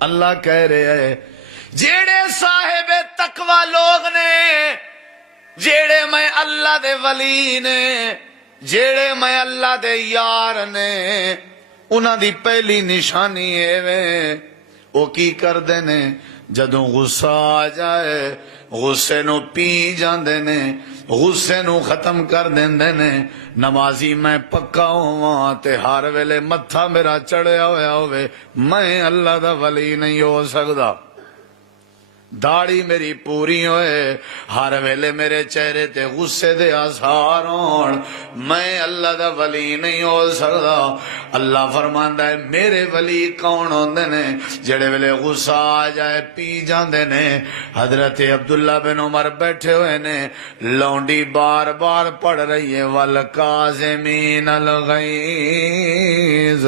اللہ کہہ رہے ہیں جیڑے صاحب تقوی لوگ نے، جیڑے میں اللہ دے ولی نے، جیڑے میں اللہ دے یار نے، انہاں دی پہلی نشانی ہے وہ کی کردے نے جدوں غصہ آ جائے غصے نو پی جاندے نے، غصے نو ختم کر دیندے نے۔ نمازی میں پکا ہواں تے ہر ویلے متھا میرا چڑھیا ہویا ہوئے، میں اللہ دا ولی نہیں ہو سکدا۔ داڑھی میری پوری ہوئے، ہر ویلے میرے چہرے تے غصے دے آثار ہون، میں اللہ دا ولی نہیں ہو سکدا۔ اللہ فرماندا ہے میرے ولی کون ہوندے نے؟ جڑے ویلے غصہ آ جائے پی جاندے نے۔ حضرت عبداللہ بن عمر بیٹھے ہوئے نے، لونڈی بار بار پڑھ رہی ہے والکاظمین الغیظ۔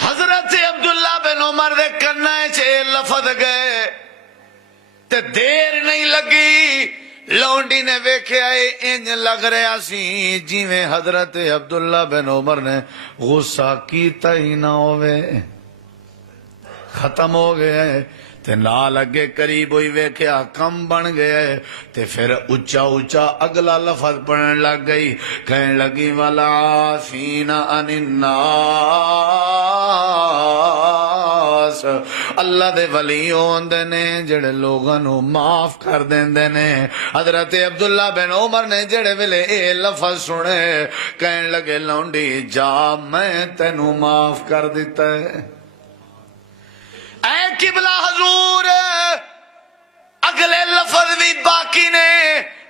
حضرت عبداللہ بن عمر دے کنے چے لفظ گئے تے دیر نہیں لگی، لونڈی نے ویکھیا انج لگ رہا سی جویں حضرت عبداللہ بن عمر نے غصہ کیتا ہی نہ ہوئے، ختم ہو گیا ہے۔ تے نال اگے قریب ہوئی ویکھیا کم بن گیا ہے، تے پھر اچا اچا اگلا لفظ پڑھنے لگ گئی، کہنے لگی والعافین عن الناس۔ اللہ دے ولی ہوندے نے جڑے لوگاں نو معاف کر دیندے نے۔ حضرت عبداللہ بن عمر نے جڑے ویلے اے لفظ سنے کہنے لگے لونڈی جا میں تینوں معاف کر دیتا ہے۔ اے قبلہ حضور اگلے لفظ بھی باقی نے،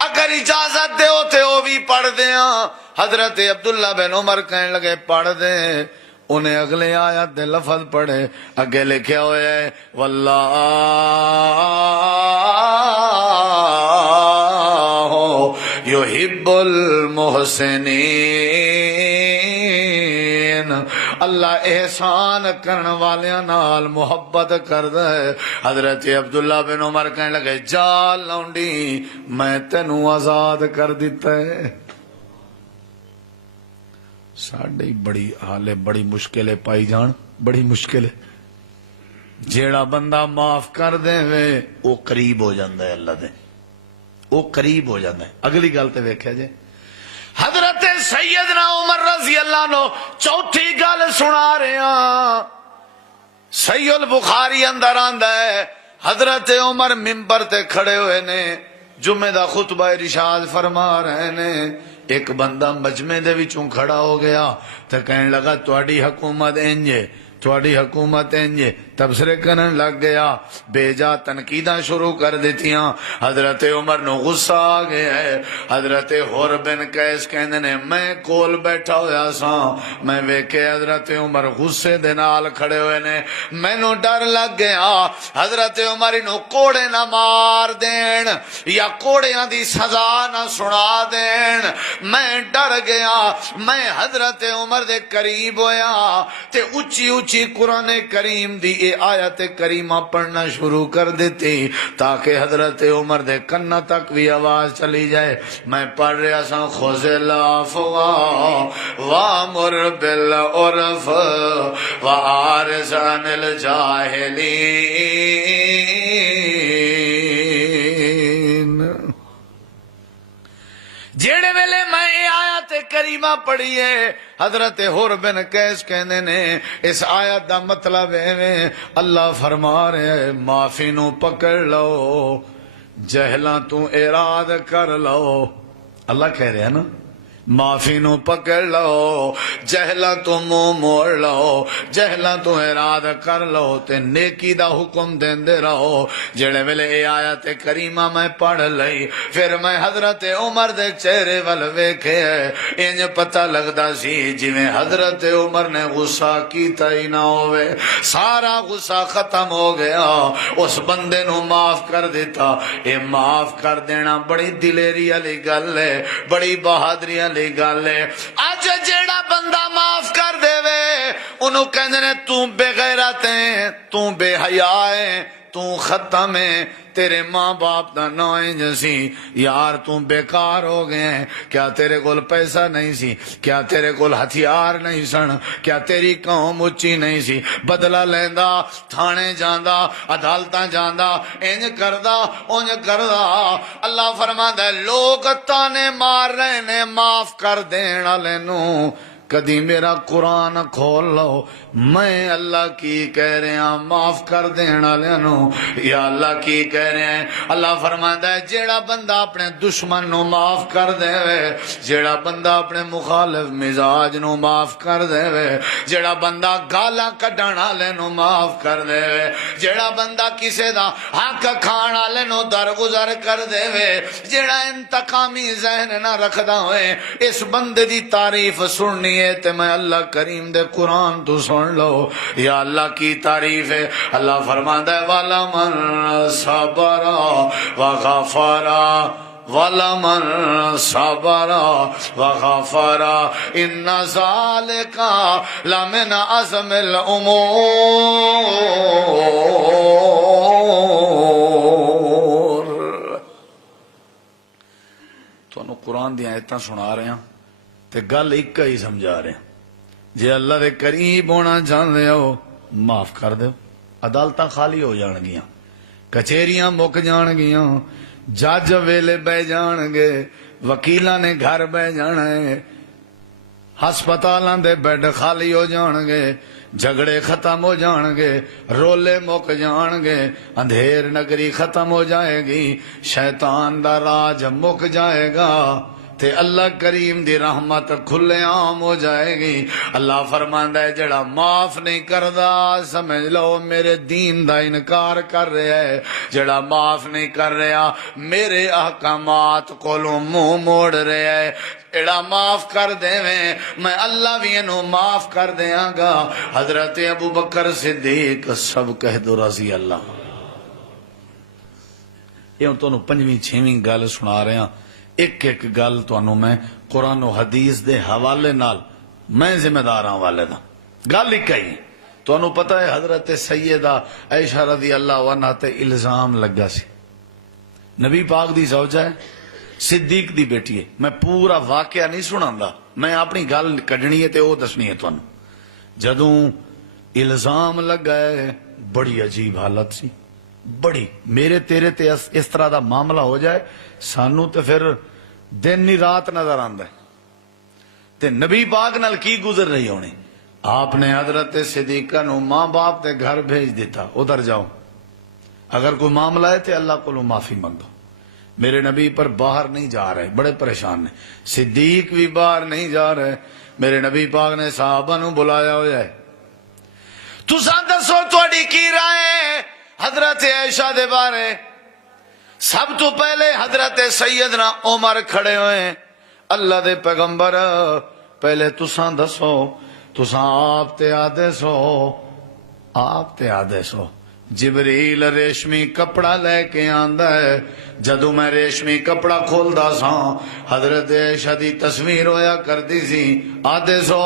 اگر اجازت دے ہوتے وہ بھی پڑھ دیاں۔ حضرت عبداللہ بن عمر کہنے لگے پڑھ دیں، انہیں اگلے آیت دے لفظ پڑھے، اگے لکھیا ہوئے ہے واللہ یحب المحسنین، اللہ احسان کرن والیاں نال محبت کردا ہے۔ حضرت عبداللہ بن عمر کہنے لگے جا لونڈی میں تینوں آزاد کر دیتا ہے۔ ساڈی بڑی حال ہے، بڑی مشکل ہے پائی جان، بڑی مشکل ہے۔ جیڑا بندہ معاف کر دے وے وہ قریب ہو جاندا ہے اللہ دے، وہ قریب ہو جاندا ہے۔ اگلی گل تے ویکھیا جے حضرت سیدنا عمر رضی اللہ عنہ چوتھی گل سنا رہے ہیں۔ صحیح البخاری اندر آندا ہے حضرت عمر ممبر تے کھڑے ہوئے نے، جمعہ دا خطبہ ارشاد فرما رہے نے۔ ایک بندہ مجمع دے وچوں کھڑا ہو گیا تے کہنے لگا تواڈی حکومت انج ہے، تواڈی حکومت انج ہے، تبصرے کرن لگ گیا، بے جا تنقیداں شروع کر دیتیاں۔ حضرت عمر نو غصہ آ گیا ہے۔ حضرت حر بن قیس کہندے نے میں کول بیٹھا ہویا ساں، میں ویکھے حضرت عمر غصے دے نال کھڑے ہوئے نے، مینوں ڈر لگ گیا حضرت عمر نو کوڑے نہ مار دین یا کوڑیاں دی سزا نہ سنا دین۔ میں ڈر گیا، میں حضرت عمر دے قریب ہویا تے اچھی اچھی قرآن کریم دی اے آیت کریمہ پڑھنا شروع کر دیتی تاکہ حضرت عمر دے کنہ تک بھی آواز چلی جائے۔ میں پڑھ رہا سا خذ العفو وامر بالعرف واعرض عن الجاہلین۔ جیڑے ویلے میں آیت کریمہ پڑھی ہے حضرت حر بن قیس کہنے نے اس آیت دا مطلب ہے اللہ فرما رہے ہیں معافی نو پکڑ لو، جہلاں تو اراد کر لو۔ اللہ کہہ رہے ہیں نا معافی نو پکڑ لو، جہلا تو منہ موڑ لو، جہلا تو اراد کر لو تے نیکی دا حکم دیندے رہو۔ جڑے ویلے اے آیت کریمہ میں پڑھ لئی پھر میں حضرت عمر دے چہرے ول ویکھے انج پتہ لگدا سی جویں حضرت عمر نے غصہ کیتا ہی نہ ہوئے، سارا غصہ ختم ہو گیا، اس بندے نو معاف کر دیتا۔ اے معاف کر دینا بڑی دلیری والی گل ہے، بڑی بہادری گل ہے۔ اج جیڑا بندہ معاف کر دے وے انہوں کہندے نے تو بے غیرت ہے، تو بے حیا ہے، تو ختم ہے، تیرے ماں باپ دا نویں جسی یار تو بیکار ہو گئے ہیں، کیا تیرے کول پیسہ نہیں سی، کیا تیرے کول ہتھیار نہیں سن، کیا تیری قوم اچھی نہیں سی، بدلہ لیندا، تھانے جاندا، عدالتاں جاندا، انج کردا انج کردا۔ اللہ فرماندا ہے لوگ تانے مار رہے نے معاف کر دین والے نوں، کدی میرا قرآن کھول لو، میں اللہ کی کہہ رہا معاف کر دین والے نو۔ یا اللہ کی کہہ رہے ہیں، اللہ فرماندا ہے جیڑا بندہ اپنے دشمن نو معاف کر دے وے، جیڑا بندہ اپنے مخالف مزاج نو معاف کر دے وے، جیڑا بندہ گالاں کڈن والے نو معاف کر دے وے، جیڑا بندہ کسے دا حق کھان والے نو درگزر کر دے وے، جیڑا انتقامی ذہن نہ رکھدا ہوئے، اس بندے دی تعریف سننی تے میں اللہ کریم دے قرآن تو سن لو۔ یا اللہ کی تعریف ہے، اللہ فرماندا ہے وَلَمَنْ صَبَرَ وَغَفَرَ وَلَمَنْ صَبَرَ وَغَفَرَ إِنَّ ذَلِكَ لَمِنْ عَزْمِ الْأُمُورِ۔ تو انہوں قرآن دی آیتاں سنا رہے ہیں تے گل ایک ہی سمجھا رہے ہیں، جے اللہ دے قریب ہونا چاہتے ہو معاف کر دو، عدالتاں خالی ہو جان گیاں، کچہریاں مک جان گیاں، جج ویلے بہ جان گے، وکیلاں نے گھر بہ جانا ہے، ہسپتالاں دے بیڈ خالی ہو جان گے، جھگڑے ختم ہو جان گے، رولے مک جان گے، اندھیر نگری ختم ہو جائے گی، شیطان دا راج مک جائے گا، تے اللہ کریم دی رحمت کھلے عام ہو جائے گی۔ اللہ فرماندا ہے جڑا معاف نہیں کردا سمجھ لو میرے دین دا انکار کر رہا ہے، جڑا معاف نہیں کر رہا میرے احکامات کولوں منہ موڑ رہا ہے، جڑا معاف کر دیویں میں اللہ بھی انہوں معاف کر دیاں گا۔ حضرت ابو بکر صدیق سب کہہ دو رضی اللہ۔ یہ تو پنجویں چھویں گل سنا رہے ہیں، ایک ایک گل تانوں میں قرآن و حدیث دے حوالے نال میں ذمہ دار ہاں والے دا، گل ایک ہی تانوں پتہ ہے حضرت سیدہ عائشہ رضی اللہ عنہا تے الزام لگا سی، نبی پاک دی زوجہ ہے، صدیق دی بیٹی ہے، میں پورا واقعہ نہیں سناندا، میں اپنی گل کڈنی ہے تے او دسنی ہے تانوں۔ جدوں الزام لگا ہے بڑی عجیب حالت سی، بڑی میرے تیرے تے اس طرح دا معاملہ ہو جائے سانو تے پھر دن نہیں رات نظر آندا ہے، تے نبی پاک نال کی گزر رہی ہونی۔ آپ نے حضرت صدیقہ نو ماں باپ تے گھر بھیج دیتا، ادھر جاؤ، اگر کوئی معاملہ ہے تے اللہ کو معافی مانگو۔ میرے نبی پر باہر نہیں جا رہے، بڑے پریشان ہیں، صدیق بھی باہر نہیں جا رہے، میرے نبی پاک نے صحابہ نو بلایا ہوا ہے، تساں دسو تہاڈی کی رائے ہے حضرت عائشہ دے بارے؟ سب تو پہلے حضرت سیدنا عمر کھڑے ہوئے، اللہ دے پیغمبر پہلے تساں دسو، تساں آپ تے آدھے سو، آپ تے آدھے سو۔ جبریل ریشمی کپڑا لے کے آندا ہے، جدو میں ریشمی کپڑا کھولدا سا حضرت عائشہ دی تصویر ہویا کردی سی، آدھے سو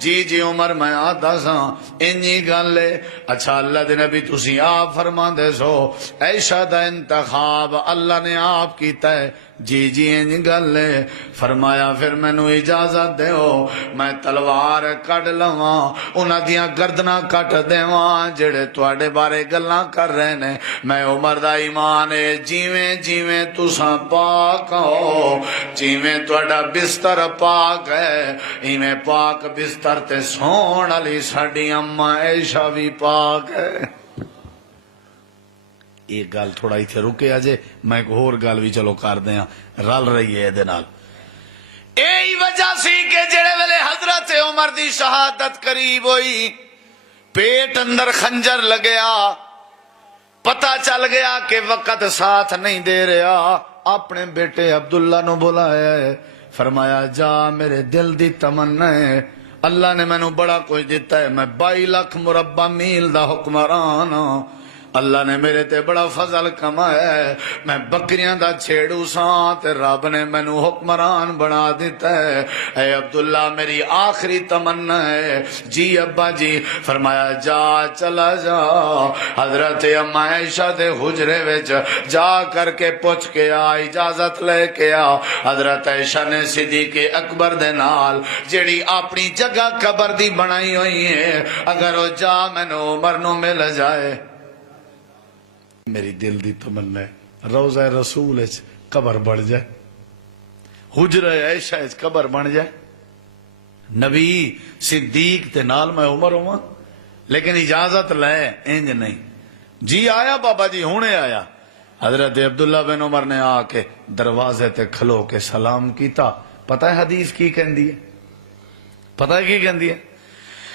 جی عمر میں آدھا سا انجی گل ہے۔ اچھا اللہ دے نبی تسی آپ فرما دے سو عائشہ دا انتخاب اللہ نے آپ کیتا ہے، جی انج گل ہے۔ فرمایا پھر مینوں اجازت دیو میں تلوار کڈ لواں، انہاں دیاں گردناں کٹ دیواں جڑے تواڈے بارے گلاں کر رہے نے۔ میں عمر دا ایمان ہے جیویں جیویں تساں پاک ہو، جیویں تواڈا بستر پاک ہے، ایویں پاک بستر تے سون والی ساڈی اماں عائشہ بھی پاک ہے۔ ایک گل تھوڑا اتنے رکے اجے، میں ایک ہور گل بھی چلو کر دیاں، رل رہی ہے دے نال۔ یہی وجہ سی کہ جڑے ویلے حضرت عمر دی شہادت قریب ہوئی، پیٹ اندر خنجر لگیا، پتہ چل گیا کہ وقت ساتھ نہیں دے رہا، اپنے بیٹے عبداللہ نو بلایا ہے، فرمایا جا میرے دل دی تمنا ہے، اللہ نے مینوں بڑا کچھ دیتا ہے، میں 22 لاکھ مربع میل دا حکمران ہاں، اللہ نے میرے تے بڑا فضل کمایا ہے، میں بکریاں دا چھیڑو ساں تے رب نے مینوں حکمران بنا دیتا ہے۔ اے عبداللہ میری آخری تمنا ہے۔ جی ابا جی۔ فرمایا جا چلا جا حضرت اما عائشہ دے حجرے وچ جا کر کے پوچھ کے آ، اجازت لے کے آ۔ حضرت عائشہ نے صدیق اکبر دے نال جیڑی اپنی جگہ قبر دی بنائی ہوئی ہے، اگر وہ جا مینوں عمر نو مل جائے، میری دل دی تمنا ہے روضہ رسول وچ قبر بن جائے، حجرہ عائشہ وچ قبر بن جائے، نبی صدیق تے نال میں عمر ہوا، لیکن اجازت لے انج نہیں۔ جی آیا بابا جی ہونے آیا۔ حضرت عبداللہ بن عمر نے آ کے دروازے تے کھلو کے سلام کیتا۔ پتہ ہے حدیث کی کہندی ہے؟ پتہ ہے کی کہندی ہے؟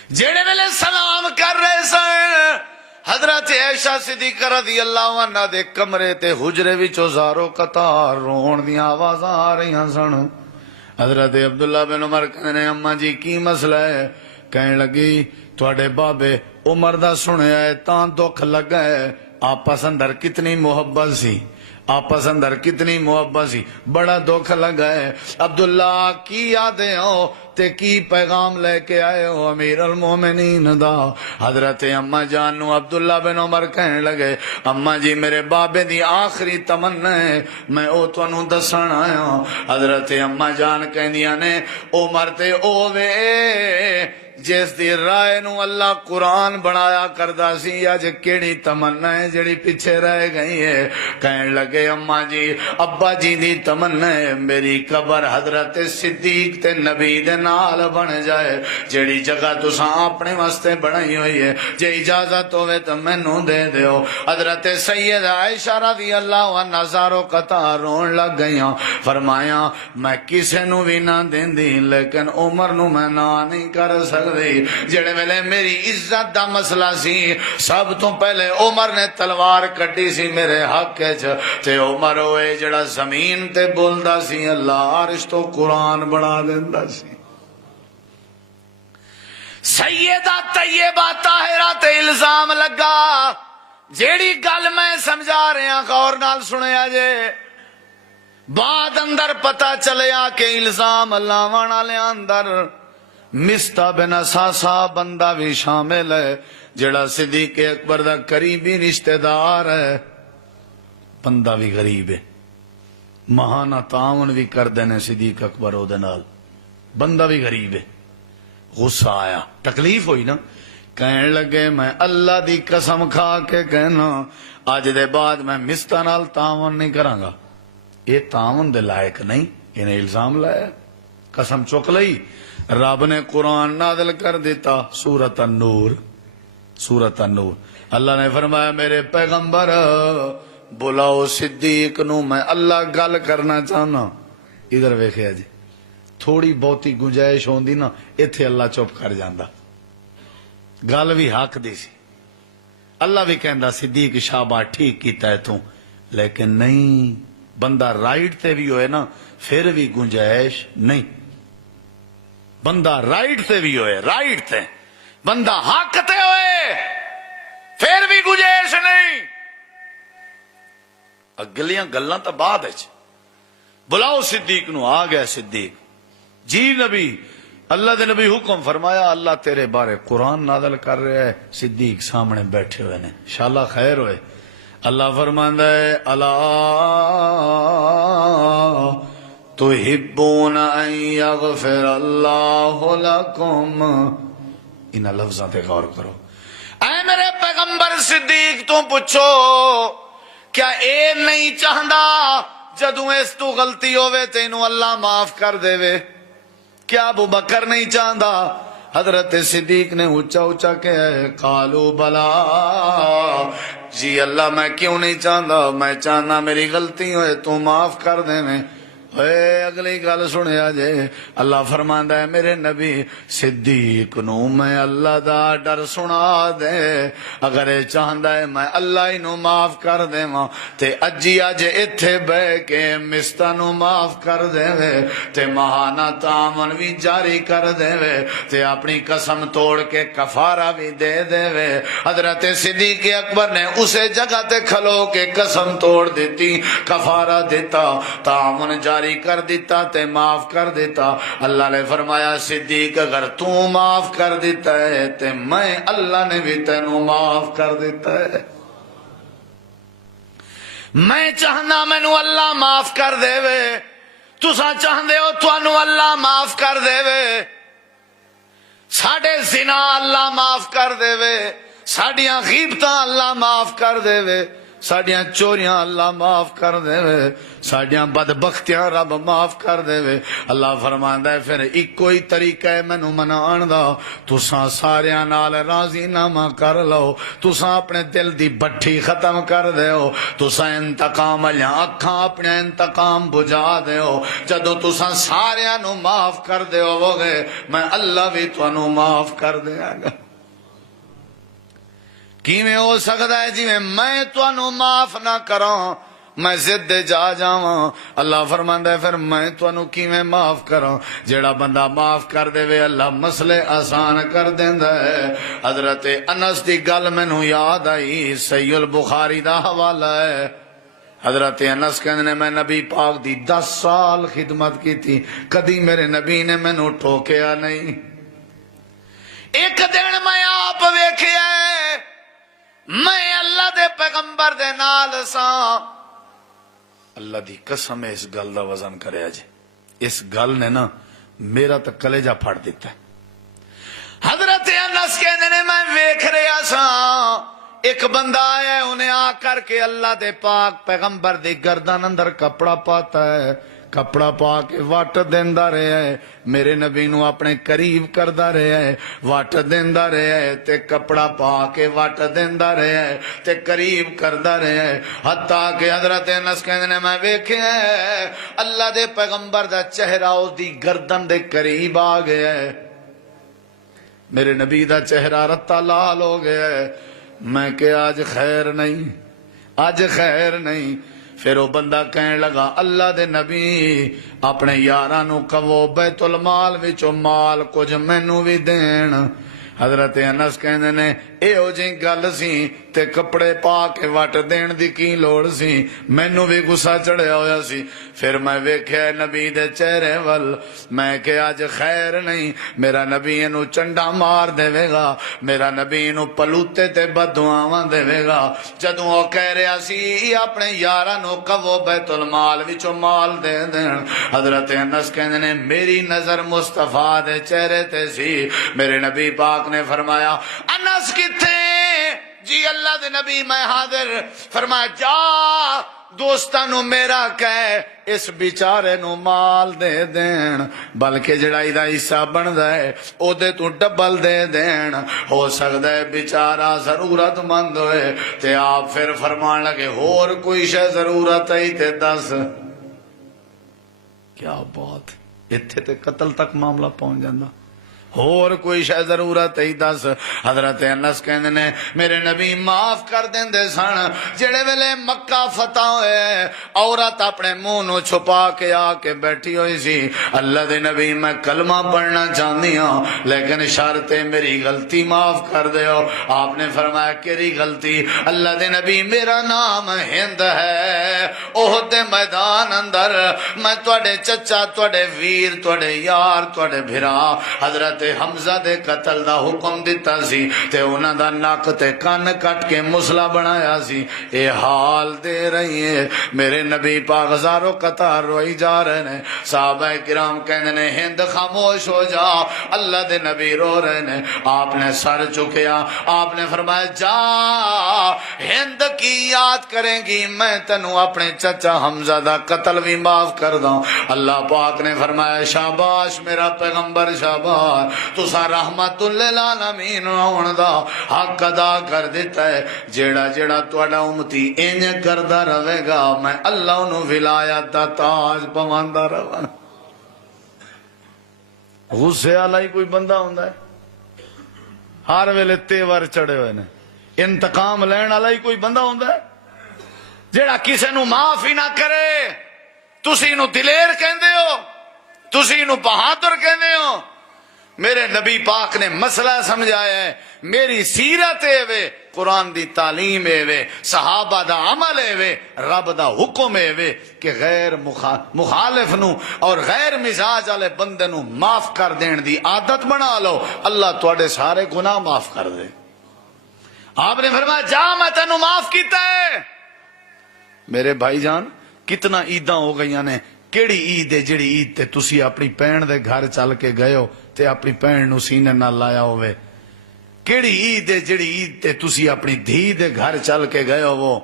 جیڑے ویلے سلام کر رہے سن حضرت عائشہ صدیقہ رضی اللہ عنہا دے کمرے تے حجرے وچوں زارو قطار رون دیاں آوازاں آ رہی سن۔ حضرت عبداللہ بن عمر کہنے اما جی کی مسئلہ ہے؟ کہنے لگی تواڈے بابے عمر دا سنیا ہے تاں دکھ لگا ہے، آپس اندر کتنی محبت سی، آپس اندر کتنی محبت سی، بڑا دکھ لگا ہے۔ عبداللہ کی یادیں ہو تے کی پیغام لے کے آئے ہو امیر المومنین دا؟ حضرت اما جان نو عبداللہ بن عمر کہنے لگے اما جی میرے بابے دی آخری تمنا ہے، میں او تانوں دسن آیا۔ حضرت اما جان کہندیاں نے عمر تے او وے جس دی رائے نو اللہ قرآن بنایا کردا سی، اج کیڑی تمنا ہے جڑی پیچھے رہ گئی ہے؟ کہنے لگے اما جی ابا جی دی تمنا ہے میری قبر حضرت صدیق تے نبی دے نال بن جائے، جیڑی جگہ تساں اپنے واسطے بنائی ہوئی ہے، جے اجازت ہوئے تو مینوں دے دیو۔ حضرت سیدہ عائشہ رضی اللہ عنہا زارو قطار رون لگ گئیاں۔ فرمایا میں کسے نو بھی نہ دیندی لیکن عمر نو میں نہ نہیں کر سکتی۔ جڑے ویلے میری عزت دا مسئلہ سی سب تو پہلے عمر نے تلوار کٹی سی میرے حق وچ، تے عمر ہوئے جڑا زمین تے بولدا سی اللہ عرش تو قرآن بنا دیندا سی۔ سیدہ طیبہ طاہرہ تے الزام لگا، جیڑی گل میں سمجھا رہا غور نال سنیا جے، بعد اندر پتہ چلیا کہ الزام لاون والے اندر مستہ بن اساسہ بندہ بھی شامل ہے، جڑا صدیق اکبر دا قریبی رشتہ دار ہے، بندہ بھی غریب ہے، ماہانہ تعاون بھی کر دینے صدیق اکبر او دے نال، بندہ بھی غریب ہے۔ غصہ آیا، تکلیف ہوئی نا، کہنے لگے میں اللہ دی قسم کھا کے کہنا اج دے بعد میں مستہ نال تعاون نہیں کراں گا، یہ تعاون دے لائق نہیں، انہیں الزام لایا، قسم چک لئی۔ رب نے قرآن نازل کر دیتا سورۃ النور، سورۃ النور۔ اللہ نے فرمایا میرے پیغمبر بلاؤ صدیق نو، میں اللہ گل کرنا چاہنا۔ ادھر ویکھیا جی تھوڑی بہتی گنجائش ہوندی نا ایتھے اللہ چپ کر جاندا، گل بھی حق دی سی، اللہ بھی کہندا صدیق شاباش ٹھیک کیتا ہے تو، لیکن نہیں، بندہ رائٹ تے بھی ہوئے نا پھر بھی گنجائش نہیں، بندہ رائٹ تے بھی ہوئے، رائٹ تے بندہ حق تے ہوئے پھر بھی گنجائش نہیں۔ اگلیاں گلاں تو بعد ہے، بلاؤ صدیق نو، آ گیا صدیق، جی نبی اللہ دے نبی حکم فرمایا اللہ تیرے بارے قرآن نازل کر رہا ہے، صدیق سامنے بیٹھے ہوئے نے، انشاءاللہ خیر ہوئے۔ اللہ فرماندا ہے الا تحبون ان یغفر اللہ لکم، ان لفظاں تے غور کرو۔ اے میرے پیغمبر صدیق تو پوچھو کیا اے نہیں چاہندا جدوں اس تو غلطی ہوئے تینوں اللہ معاف کر دے وے؟ کیا ابو بکر نہیں چاہندا؟ حضرت صدیق نے اونچا اونچا کہا ہے قالو بلا، جی اللہ میں کیوں نہیں چاہندا، میں چاہنا میری غلطی ہوئے تو معاف کر دے میں۔ اگلی گل سنیا جے، اللہ فرماندا ہے میرے نبی صدیق نو میں اللہ دا ڈر سنا دے، اگر یہ چاہندا ہے میں اللہ ہی نو معاف کر دیواں تے اجی اج ایتھے بہ کے مستا نو معاف کر دے تے ماہانہ تعاون بھی جاری کر دے تے اپنی قسم توڑ کے کفارہ بھی دے دے۔ حضرت صدیق اکبر نے اسے جگہ تے کھلو کے قسم توڑ دیتی، کفارہ دیتا، تعاون جاری کر دیتا تے معاف کر دیتا۔ اللہ نے فرمایا صدیق اگر تو معاف کر دیتا ہے تے میں اللہ نے بھی تینوں معاف کر دیتا ہے۔ میں چاہنا مینو اللہ معاف کر دے وے، تساں چاہندے ہو تانوں اللہ معاف کر دے وے، ساڈے زنا اللہ معاف کر دے وے، ساڈیاں غیبتاں اللہ معاف کر دے وے، ساڈیاں چوریاں اللہ معاف کر دے وے، ساڈیاں بدبختیاں رب معاف کر دے وے۔ اللہ فرماندا ہے پھر ایکو ہی طریقہ ہے مینوں منان دا، تساں ساریاں نال راضی نامہ کر لو، تساں اپنے دل دی بٹھی ختم کر دیو، تساں انتقام والیاں اکھاں اپنے انتقام بجھا دیو، جدوں تساں ساریاں نو معاف کر دیو گے میں اللہ بھی تانوں معاف کر دیاں گا۔ کیویں ہو سکتا ہے جی میں تانوں معاف نہ کراں، میں ضد جا جاواں؟ اللہ فرماندا ہے پھر میں تانوں کیویں معاف کراں؟ جیڑا بندہ معاف کر دے وے اللہ مسئلے آسان کر دیندا ہے۔ حضرت انس دی گل مینوں یاد آئی، صحیح البخاری دا حوالہ ہے۔ حضرت انس کہندے نے میں نبی پاک دی 10 سال خدمت کی تھی، کدی میرے نبی نے مینوں ٹوکیا نہیں۔ ایک دن میں آپ ویکھیا ہے، میں اللہ دے پیغمبر دے نال ساں، اللہ دی قسم ہے اس گل دا وزن کریا جی، اس گل نے نا میرا تو کلیجہ پھاڑ دیتا ہے۔ حضرت انس کہندے نے میں ویکھ رہا ساں، ایک بندہ آیا ہے، انہیں آ کر کے اللہ دے پاک پیغمبر دی گردن اندر کپڑا پاتا ہے، کپڑا پا کے وٹ دیندا رہا ہے، میرے نبی نو اپنے قریب کردا رہا ہے، وٹ دیندا رہا ہے تے کپڑا پا کے وٹ دیندا رہا ہے تے قریب کردا رہا ہے، حتیٰ کہ حضرت انس کہندے نے میں ویکھیا ہے اللہ دے پیغمبر دا چہرہ اس دی گردن دے قریب آ گیا ہے، میرے نبی دا چہرہ رتا لال ہو گیا ہے۔ میں کہ آج خیر نہیں، آج خیر نہیں۔ پھر وہ بندہ کہنے لگا اللہ دے نبی اپنے یاراں نو کہو بیت المال وچوں مال کچھ مینوں بھی دین۔ حضرت انس کہندے نے ایہو جی گل سی تے کپڑے پا کے وٹ دین دی کی لوڑ سی، مینوں بھی غصہ چڑھیا ہویا سی۔ پھر میں ویکھیا نبی دے چہرے ول، میں کہ اج خیر نہیں، میرا نبی اینو چنڈا مار دے گا، میرا نبی اینو پلوتے تے بددعاواں دے گا۔ جدوں او کہہ رہا سی اپنے یاراں نو کہو بیت المال وچوں مال دے دین، حضرت انس کہندے نے میری نظر مصطفیٰ دے چہرے تے سی، میرے نبی پاک نے فرمایا انس کتھے؟ جی اللہ دے نبی میں حاضر۔ فرمایا جا دوستاں نو میرا کہے اس بیچارے نو مال دے دین، بلکہ جڑا ایدہ حصہ بندا ہے او دے تو ڈبل دے دین، ہو سکتا ہے بیچارہ ضرورت مند ہوئے۔ تے آپ پھر فرمان لگے اور کوئی شے ضرورت ہے تے دس۔ کیا بات، اتھے تے قتل تک معاملہ پہنچ جاندہ، اور کوئی شے ضرورت ہی دس۔ حضرت انس کہندے نے میرے نبی معاف کر دیندے سن، جڑے ویلے مکہ فتح ہوئے عورت اپنے منہ نو چھپا کے آ کے بیٹھی ہوئی سی، اللہ دے نبی میں کلمہ پڑھنا چاہندی ہوں لیکن شرط میری غلطی معاف کر دیو۔ آپ نے فرمایا کیری غلطی؟ اللہ دے نبی میرا نام ہند ہے، احد دے میدان اندر میں تواڈے چچا، تواڈے ویر، تواڈے یار، تواڈے بھرا حضرت حمزہ دے قتل دا حکم دیتا سی تے انہاں دا ناک تے کان کٹ کے مسلا بنایا سی۔ اے حال دے رہی ہے میرے نبی پاک ہزاروں قطار روئی جا رہے ہیں۔ صحابہ کرام کہنے نے ہند خاموش ہو جا، اللہ دے نبی رو رہے ہیں۔ آپ نے سر چکیا، آپ نے فرمایا جا ہند کی یاد کریں گی میں تنو اپنے چچا حمزہ دا قتل بھی معاف کر دوں۔ اللہ پاک نے فرمایا شاباش میرا پیغمبر شاباش، تساں رحمت للعالمین ہون دا حق ادا کر دیتا ہے. جیڑا جیڑا تہاڈا امتی انج کردا رہے گا میں اللہ انہوں ولایت دا تاج پواندا رہاں. غصے والا ہی کوئی بندہ ہوندا ہے ہر ویلے تیور چڑھے ہوئے نے. انتقام لین والا ہی کوئی بندہ ہوندا ہے جیڑا کسے نو معاف ہی نہ کرے. تسی نو دلیر کہندے ہو, تسی نو بہادر کہندے ہو. میرے نبی پاک نے مسئلہ سمجھایا ہے. میری سیرت ہے وے, قرآن دی تعلیم ہے وے, صحابہ دا عمل ہے وے, رب دا حکم ہے وے کہ غیر مخالف نو اور غیر مزاج والے بندے نو معاف کر دین دی عادت بنا لو, اللہ تواڈے سارے گناہ معاف کر دے. آپ نے فرمایا جا میں تینوں معاف کیتا ہے. میرے بھائی جان کتنا عیداں ہو گئی نے. کیڑی عید ہے جڑی عید تے تسی اپنی بہن دے گھر چل کے گئے ہو تے اپنی بہن نو سینے نال لایا ہوئے؟ کیڑی عید ہے جڑی عید تے تسی اپنی دھی دے گھر چل کے گئے ہو؟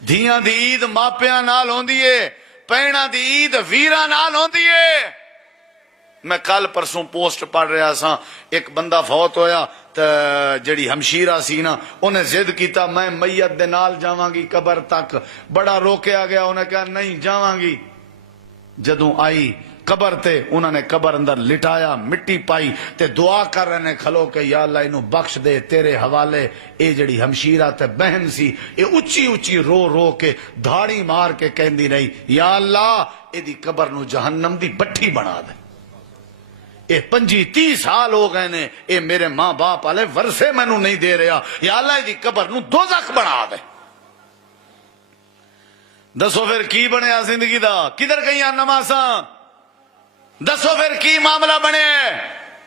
دھیاں دی عید ماپیاں نال ہوندی ہے, بہناں دی عید ویراں نال ہوندی ہے. میں کل پرسوں پوسٹ پڑھ رہا سا, ایک بندہ فوت ہویا تے جڑی ہمشیرہ سی نا انہیں ضد کیتا میں میت دے نال جاواں گی قبر تک. بڑا روکیا گیا, انہیں کہا نہیں جاواں گی. جدوں آئی قبر تے انہوں نے قبر اندر لٹایا, مٹی پائی تے دعا کر رہے نے کھلو کہ یا اللہ انہوں بخش دے تیرے حوالے. اے جڑی ہمشیرہ تے بہن سی اے اچھی اچھی رو رو کے دھاڑی مار کے کہندی رہی یا اللہ اے دی قبر نو جہنم دی بٹھی بنا دے. اے 25-30 سال ہو گئے نے, اے میرے ماں باپ والے ورثے مینوں نہیں دے رہا, یا اللہ دی قبر نو دوزخ بنا دے. دسو پھر کی بنیا زندگی دا؟ کدھر گئیاں نمازاں؟ دسو پھر کی معاملہ بنے؟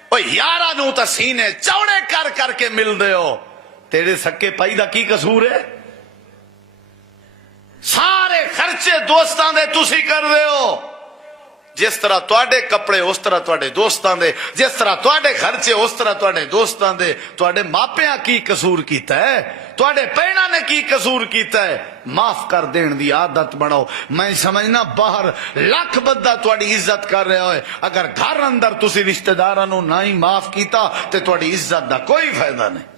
او یارا نو تا سینے چوڑے کر کر کے مل دے ہو, تیرے سکے پائی دا کی قصور ہے؟ سارے خرچے دوستاں دے تسی کر دے ہو. جس طرح تواڈے کپڑے اس طرح تواڈے دوستاں دے, جس طرح تواڈے خرچے اس طرح تواڈے دوستاں دے. تواڈے ماپیاں کی قصور کیتا ہے؟ تواڈے بہناں نے کی قصور کیتا ہے؟ معاف کر دین دی عادت بناؤ. میں سمجھنا باہر لاکھ بندہ تواڈی عزت کر رہا ہوئے, اگر گھر اندر تسی رشتہ داراں نو نہ ہی معاف کیتا تے تواڈی عزت دا کوئی فائدہ نہیں.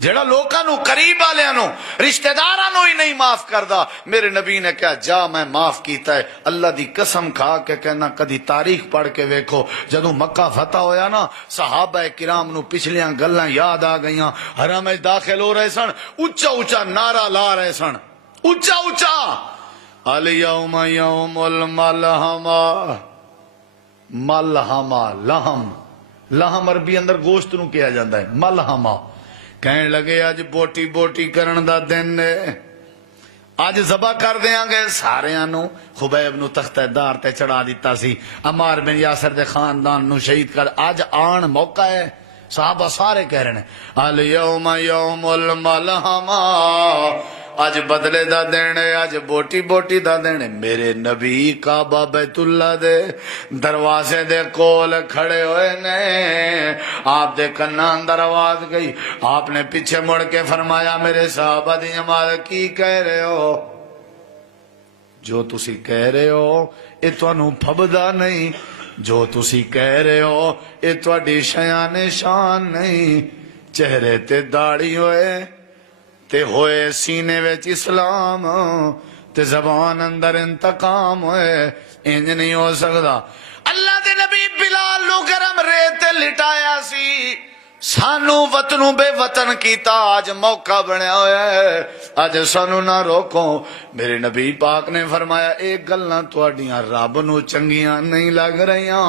جڑا لوکاں نو قریب والیاں نو رشتہ داراں نو ہی نہیں معاف کردا, میرے نبی نے کہا جا میں معاف کیتا ہے. اللہ دی قسم کھا کے کہنا کدی تاریخ پڑھ کے ویکھو, جدوں مکہ فتح ہویا نا صحابہ کرام نو پچھلیاں گلاں یاد آ گئیاں. حرم وچ داخل ہو رہے سن, اونچا اونچا نعرہ لا رہے سن, اونچا اونچا الیوم یوم الملحمہ. ملحمہ لہم, لہم عربی اندر گوشت نو کہا جاندا ہے ملحمہ. کہنے لگے اج بوٹی بوٹی کرن دا دن ہے, اج ذبح کر دیاں گے ساریاں نو. خبیب نو تختہ دار تے چڑھا دیتا سی, عمار بن یاسر دے خاندان نو شہید کر. اج آن موقع ہے, صحابہ سارے کہہ رہے ہیں الیوم یوم الملحمہ, اج بدلے دا دین ہے, اج بوٹی بوٹی دا دین ہے. میرے نبی کعبہ بیت اللہ دے دروازے دے کول کھڑے ہوئے نے, آپ دے کناں اندر آواز گئی. آپ نے پیچھے مڑ کے فرمایا میرے صحابہ دی جماعت کی کہہ رہے ہو؟ جو تسی کہہ رہے ہو اے تانوں پھبدا نہیں, جو تسی کہہ رہے ہو اے تواڈی شان شان نہیں. چہرے تے داڑھی ہوئے تے ہوئے سینے وچ اسلام, تے زبان اندر انتقام ہوئے, انج نہیں ہو سکدا. اللہ دے نبی بلال نو گرم ریت لٹایا سی, سانو وطنوں بے وطن کیتا. آج موقع بنیا ہوا ہے, آج سانو نہ روکو. میرے نبی پاک نے فرمایا ایک گلاں تواڈیاں رب نو چنگیاں نہیں لگ رہیاں,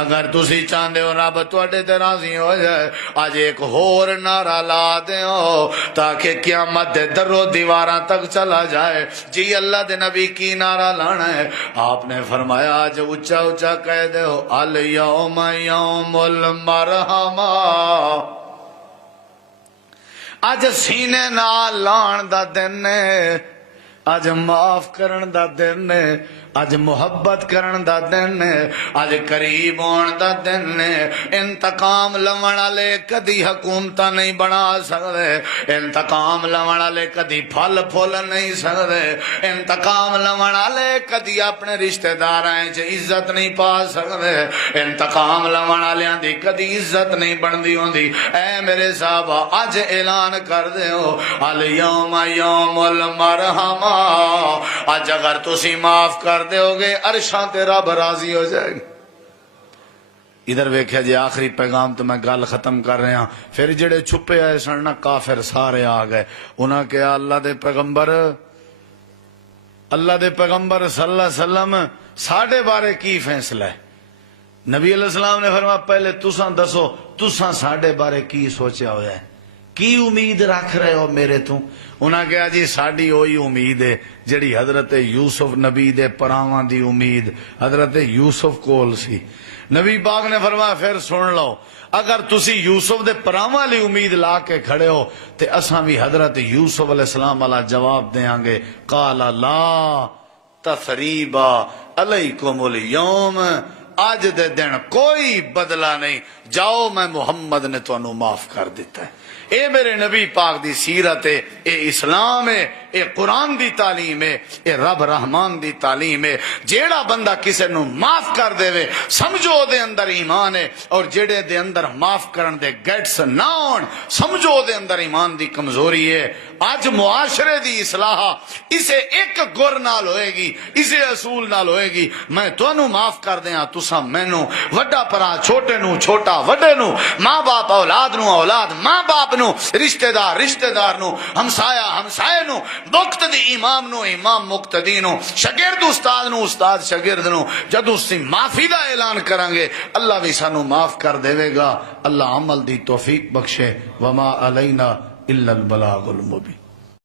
اگر تسی چاہندے ہو رب تواڈے تے راضی ہو جائے آج ایک ہور نعرہ لا دیو تاکہ قیامت دے درو دیواراں تک چلا جائے. جی اللہ دے نبی کی نعرہ لانا ہے؟ آپ نے فرمایا آج اچھا اچھا کہہ دیو الیوم یوم المرحمہ. اج سینے نال لان دا دن ہے, اج معاف کرن دا دن ہے. اج محبت کرن دا دن ہے، اج قریب ہون دا دن ہے۔ انتقام لون والے کدی حکومت نہیں بنا سکدے، انتقام لون والے کدی پھل پھول نہیں سکدے، انتقام لون والے کدی اپنے رشتہ داراں وچ عزت نہیں پا سکدے، انتقام لون والےاں دی کدی عزت نہیں بندی ہوندی۔ اے میرے صحابہ اج اعلان کر دیو الیوم یوم المرحمہ، اج اگر تسی معاف کر دیو گے عرشاں تے رب راضی ہو جائے گا۔ ادھر ویکھیا جی آخری پیغام تو میں گل ختم کر رہا ہوں۔ پھر جڑے چھپے آئے سن نا کافر سارے آ گئے، انہاں کہا اللہ دے پیغمبر صلی اللہ علیہ وسلم ساڈے بارے کی فیصلہ ہے؟ نبی علیہ السلام نے فرمایا پہلے تساں دسو تساں ساڈے بارے کی سوچیا ہوا ہے، کی امید رکھ رہے ہو میرے تو؟ انہاں کہا جی ساڈی وہی امید ہے جڑی حضرت یوسف نبی دے پراواں دی امید حضرت یوسف کول سی۔ نبی پاک نے فرمایا پھر سن لو، اگر تسی یوسف دے پراواں لی امید لا کے کھڑے ہو تے اساں بھی حضرت یوسف علیہ السلام والا جواب دیاں گے، قال لا تثریب علیکم الیوم، آج دے دن کوئی بدلہ نہیں، جاؤ میں محمد نے تو انہوں معاف کر دیتا ہے۔ اے میرے نبی پاک دی سیرت ہے، اے اسلام ہے، اے قرآن دی تعلیم ہے، اے رب رحمان دی تعلیم ہے۔ جیڑا بندہ کسے نو معاف کر دے وے سمجھو دے اندر ایمان ہے، اور جیڑے دے اندر معاف کرن دے گیٹس نہ ہون سمجھو دے اندر ایمان دی کمزوری ہے۔ آج معاشرے دی اصلاح اسے ایک گر نال ہوئے گی، اسے اصول نال ہوئے گی، میں تانوں معاف کر دیاں تساں مینوں، وڈا پرا چھوٹے نو چھوٹا وڈے نو، ماں باپ اولاد نو اولاد ماں باپ نو، رشتہ دار نو، ہمسایا ہمسائے نو، مقتدی امام نو امام مقتدی نو، شاگرد استاد نو استاد شاگرد نو۔ جدوں اسی معافی دا اعلان کران گے اللہ بھی سانو معاف کر دے گا۔ اللہ عمل دی توفیق بخشے۔ وما علینا الا البلاغ المبین۔